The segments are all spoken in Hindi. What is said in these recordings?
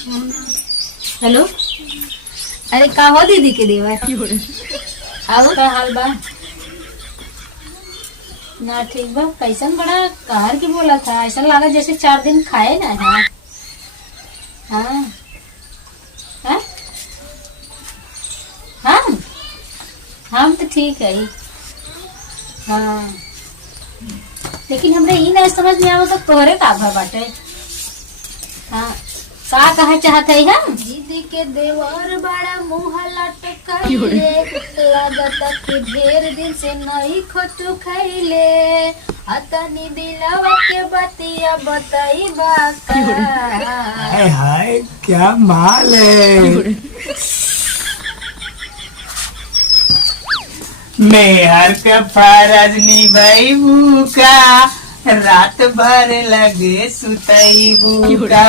हेलो, अरे का हो दीदी के देवर आओ का हाल बा? ना ठीक बा। कैसन बड़ा कहर की बोला था, ऐसा लगा जैसे 4 दिन खाए ना है। हाँ हाँ हाँ, हम तो ठीक है। हाँ, लेकिन हमरे ई नहीं समझ में आवत तोहरे का भर बाटे। हाँ, का कहा चाहते है हम? दीदी के देवर बड़ा मुँह लटकाइले, लागत कि ढेर दिन से नहीं खटू खाइले, अतनी दिलवा के बतिया बताई बाका। हाय हाय क्या माल है। मेहर का फरज निभाई बुका, रात भर लगे सुतई बुका।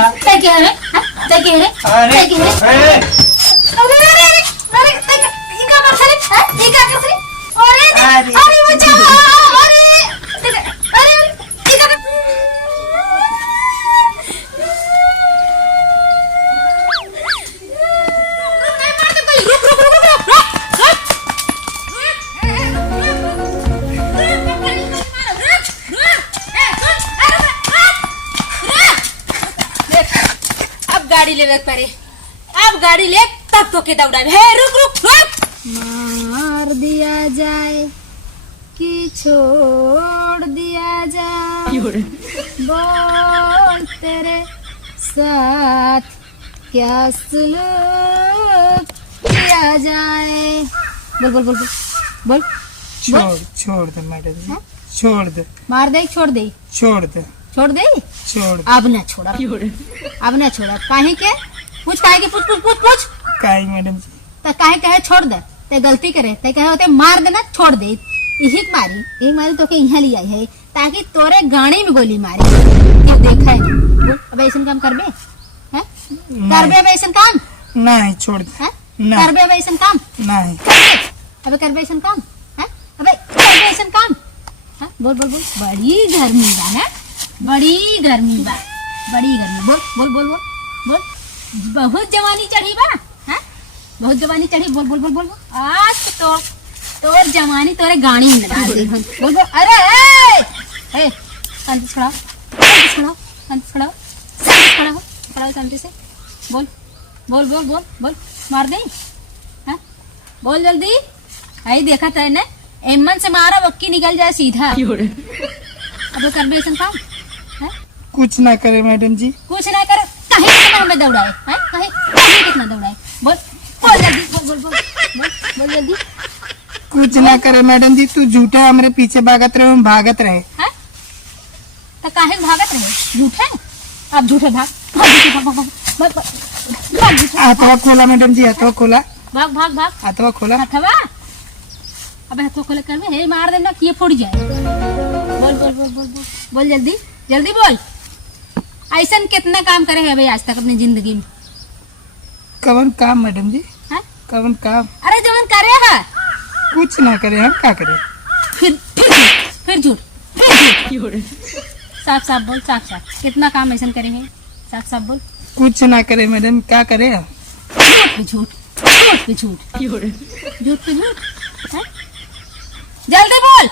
गाड़ी ले परे, अब गाड़ी ले तब तो के दौड़ा है। रुक रुक रुक। मार दिया जाए कि छोड़ दिया जाए, बोल तेरे साथ क्या सुलूक किया जाए। बोल बोल बोल बोल बोल। छोड़ दे मैडम जी, छोड़ दे। मार दे छोड़ दे? छोड़ दे छोड़ दे। छोड़ दे। अब ना छोड़ा, अब ना छोड़ा। काहे के पूछ, काहे के पूछ पूछ पूछ पूछ। काहे मैडम जी? तो काहे कहे छोड़ दे? ते गलती करे ते कहे होते मार देना छोड़ दे। यही मारी तो के यहाँ ले आई है ताकि तोरे गाड़ी में गोली मारे। ये देखा है ना? अब ऐसा काम करबे हैं? करबे अब ऐसा काम? नहीं छोड़ दे। करबे अब ऐसा काम? नहीं अबे करबे ऐसा काम? अबे करबे ऐसा काम? बोल बोल बोल। बड़ी गर्मी बा है, बड़ी गर्मी बा, बड़ी गर्मी। बोल बोल बोल बोल बोल। बहुत जवानी चढ़ी बा, हैं? बहुत जवानी चढ़ी। बोल बोल बोल बोल। आज तो तोर जवानी तोरे गाड़ी में लगा दे। बोल बोल। अरे ए शांति से खड़ा, शांति से खड़ा, शांति से खड़ा, शांति से खड़ा हो, खड़ा हो शांति से। बोल बोल बोल बोल बोल। मार दे हैं? बोल जल्दी। आई देखा था ना, एमन से मारा बक्की निकल जाए सीधा। अब करबे ऐसा काम? कुछ ना करे मैडम जी, कुछ ना करे। कहीं कितना हमें दौड़ाए हैं? कहीं कितना दौड़ाए? बोल बोल जल्दी। बोल बोल बोल बोल बोल जल्दी। कुछ ना करे मैडम जी, तू झूठा हमारे पीछे भागत रहे, हम भागत रहे। तो काहे भागत रहे? झूठे आप झूठे भाग हाथवा खोला मैडम जी, हाथवा खोला। भाग भाग भाग, हाथवा खोला। हाथवा अबे हाथवा खोले करबे हे मार देना कि ये फूट जाए। बोल बोल बोल बोल बोल बोल जल्दी जल्दी बोल। ऐसा कितना काम करे है भाई आज तक अपनी जिंदगी में? कवन काम मैडम जी? कवन काम? अरे जवन करे है। कुछ ना करे, हम क्या करे? फिर झूठ, साफ साफ बोल, साफ साफ। कितना काम ऐसा करे है? साफ साफ बोल। कुछ ना करे मैडम, क्या करे? झूठ पे झूठ, झूठ पे झूठ, झूठ पे झूठ। जल्दी बोल,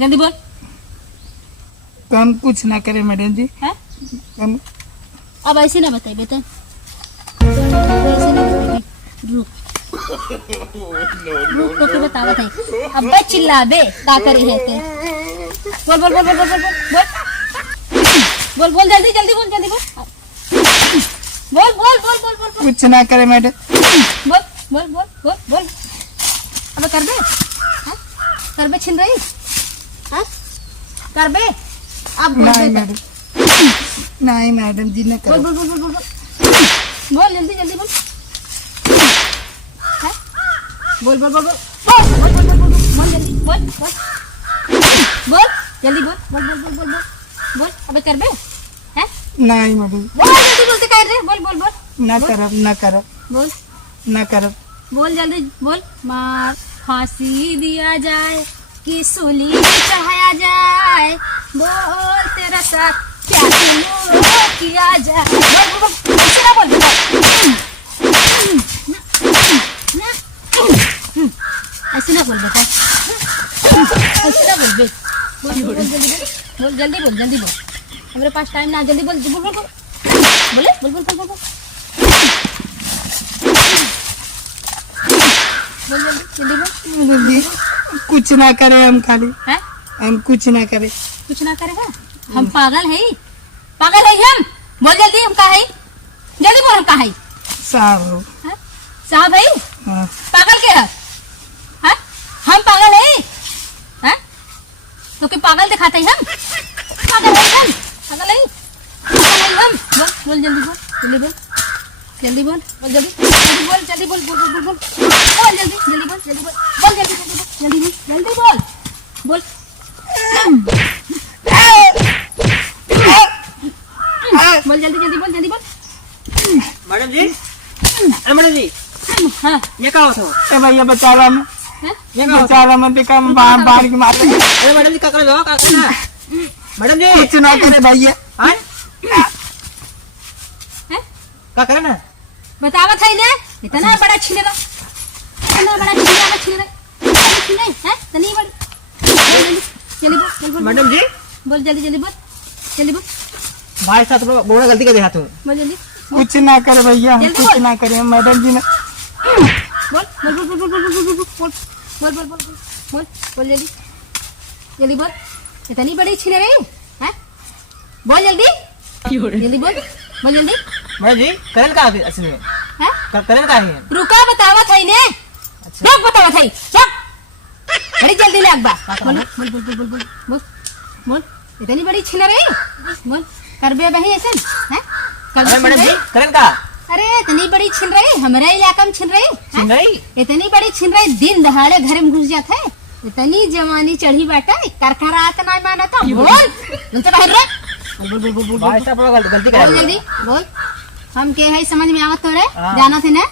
जल्दी बोल। तो हम कुछ ना करे मैडम जी। हम अब ऐसे ना बताइए बेटा, ऐसे ना बताइए। रुक रुक तो फिर बतावत है। अब चिल्लाबे का करे है ते? बोल बोल बोल बोल बोल बोल बोल बोल जल्दी जल्दी बोल, जल्दी बोल बोल बोल बोल बोल बोल। कुछ ना करे मैडम। बोल बोल बोल बोल बोल। अब करबे करबे छिन रही करबे? अब नहीं मैडम, नहीं मैडम जी ना करो। बोल बोल बोल बोल बोल जल्दी जल्दी बोल। बोल बोल बोल बोल बोल बोल बोल बोल जल्दी बोल बोल बोल जल्दी बोल बोल बोल बोल बोल बोल। अबे करबे हैं? नहीं मैडम। बोल जल्दी बोलते कर रहे। बोल बोल बोल। ना करब, ना करब, बोल ना करब। बोल जल्दी बोल। मार फांसी दिया जाए कि सूली चढ़ाया जाए, बोल तेरा साथ क्या किया जाए। बोल बोल बोल, बोल जल्दी बोल हमारे पास टाइम ना जल्दी बोल बोल बोल बोल बोले बोल बोल बोल बोल बोल जल्दी बोल मैडम जी कुछ ना करे हम खाली हैं हम कुछ ना करे। कुछ ना करेगा हम पागल है हम बोल जल्दी हम कहा है जल्दी बोल हम कहा है साहब हो। हैं? साहब है हाँ। पागल के है हैं? हम पागल है तो कि पागल दिखाते हैं हम पागल है हम पागल है हम बोल जल्दी बोल जल्दी बोल जल्दी बोल बोल बोल जल्दी बोल जल्दी बोल मैडम जी अरे मैडम जी हाँ ये क्या होता है? ए भैया बचा रहा मैं हैं? ये क्या होता बचा रहा मैं देखा मैं बाहर बाहर की मार है? अरे मैडम जी क्या कर रहे हो क्या कर रहे हो? मैडम जी कुछ ना करे भैया। हाँ हैं? क्या करे ना बतावत है ना इतना बड़ा छिलेगा हैं तनी बड़ी जल्दी बोल मैडम जी बोल जल्दी बोल भाई साहब तो बड़ा गलती कर दिया तुम। बोल जल्दी कुछ ना करे भैया हम जल्दी कुछ बोल। ना करे मैडम जी ने बोल जल्दी बोल इतनी बड़ी छिले रही हैं बोल जल्दी बोल जल्दी मैडम जी करेल का है असल में हैं करेल का है। रुका बतावत है ने अच्छा रुक बतावत है चुप बड़ी जल्दी ले अब्बा बोल इतनी बड़ी छिले रही बोल करबे बही ऐसे हैं अरे मैडम जी करेल का अरे इतनी बड़ी छिल रही हमारे इलाका में छिल रही हैं? नहीं इतनी बड़ी छिल रही दिन दहाड़े घर में घुस जाता है इतनी जवानी चढ़ी बैठा है करकरात नहीं माना था बोल तो बाहर रे बोल भाई साहब बड़ा गलती कर जल्दी दिया। बोल हम के है समझ में आवत तोरे हाँ। जाना थे ना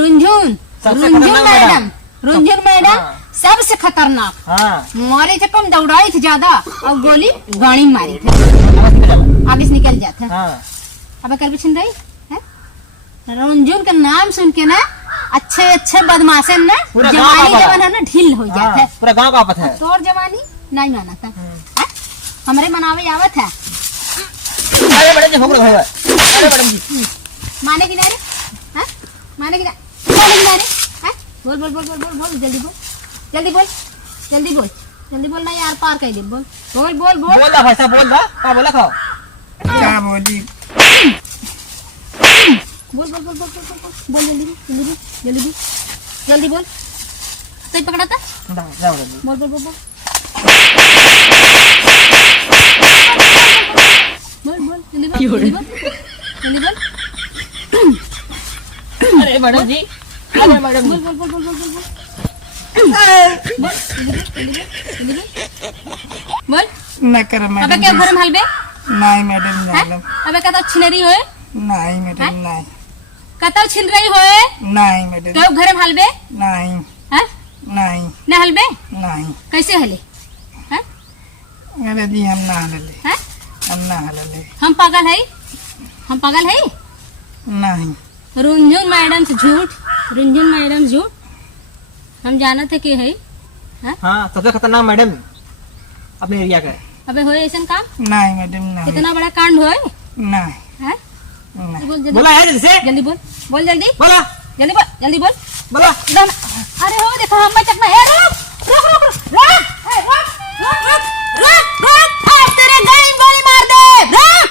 रुंझुन सबसे खतरनाक रुंझुन मैडम हाँ। सबसे खतरनाक हाँ मारे थे कम दौड़ाई थी ज्यादा और गोली गाड़ी में मारी थी आगे से निकल जाता है हाँ अब कर भी छिन रही है रुंझुन का नाम सुन के ना अच्छे बदमाश ना पूरा गाँव जवानी का जवान है ना ढील हो जाता हाँ है पूरा गांव का आपत है। तोर जवानी नहीं माना था हैं? हमारे मनावे आवत है अरे मैडम जी हो गया अरे मैडम जी माने की नारे हैं माने की नारे हैं बोल जल्दी बोल ना यार पार कर दे बोल बोल रहा भाई साहब बोल रहा क्या बोला खाओ क्या बोली बोल जल्दी बोल सही पकड़ा था जाओ जल्दी बोल जल्दी बोल अरे मैडम जी अरे मैडम जी बोल ना करे अबे मैडम क्या जी। घर में हलबे नहीं मैडम नहीं अबे कतो छिनरी होए नहीं मैडम नहीं कतो छिन रही होए नहीं मैडम तो घर में हलबे नहीं हैं नहीं न हलबे नहीं कैसे हले हैं अरे जी हम ना हलले हैं हम ना हलले हम पागल है नहीं रुंझुन मैडम झूठ हम जाना थे कि है हाँ सबसे खतरनाक मैडम अपने एरिया का है। अबे होए ऐसा काम नहीं मैडम नहीं कितना बड़ा कांड होए नहीं हैं नहीं बोल बोला है जल्दी से जल्दी बोल जल्दी बोला बोल बोला एकदम अरे हो